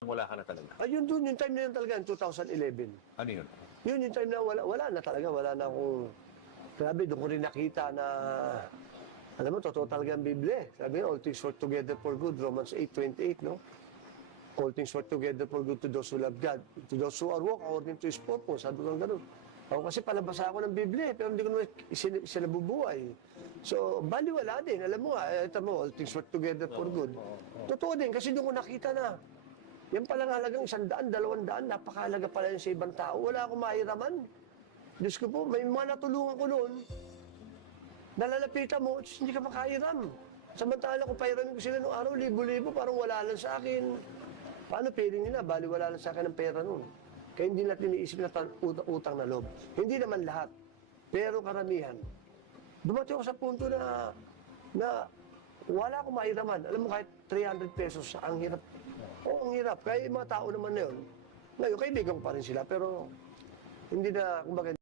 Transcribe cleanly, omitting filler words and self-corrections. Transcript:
Wala ka na talaga. Ayun dun, yung time na yun talaga, 2011. Ano yun? Yun yung time na wala na talaga, wala na akong, grabe, doon ko rin nakita na, alam mo, totoo talaga ang Biblia. Sabi nga, all things work together for good, Romans 8:28, no? All things work together for good to those who love God, to those who are walk according to His purpose. Sabi ko ganun. Ako kasi palabasa ako ng Biblia, pero hindi ko naman sinabubuhay. So, baliwala din. Alam mo, ito mo, all things work together for good. Totoo din, kasi doon ko nakita na, yan palang halagang 100, 200, napakahalaga pala yun sa ibang tao. Wala akong mairaman. Diyos ko po, may mga natulungan ko noon, nalalapitan mo, hindi ka makairam. Samantala kung pairamin ko sila nung araw, libo-libo, parang wala lang sa akin. Paano feeling nila? Bali wala lang sa akin ang pera noon. Kaya hindi natin iniisip na utang na loob. Hindi naman lahat, pero karamihan. Dumating ako sa punto na wala akong mairaman. Alam mo, kahit 300 pesos, ang hirap. Oo, ang hirap. Kaya yung mga tao naman na yun, ngayon, kaibigan ko pa rin sila, pero hindi na, kumbaga,